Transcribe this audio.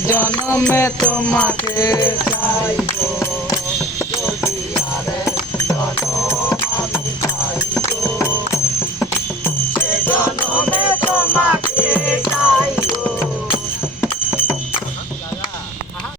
জনমে তোমাকে চাইব।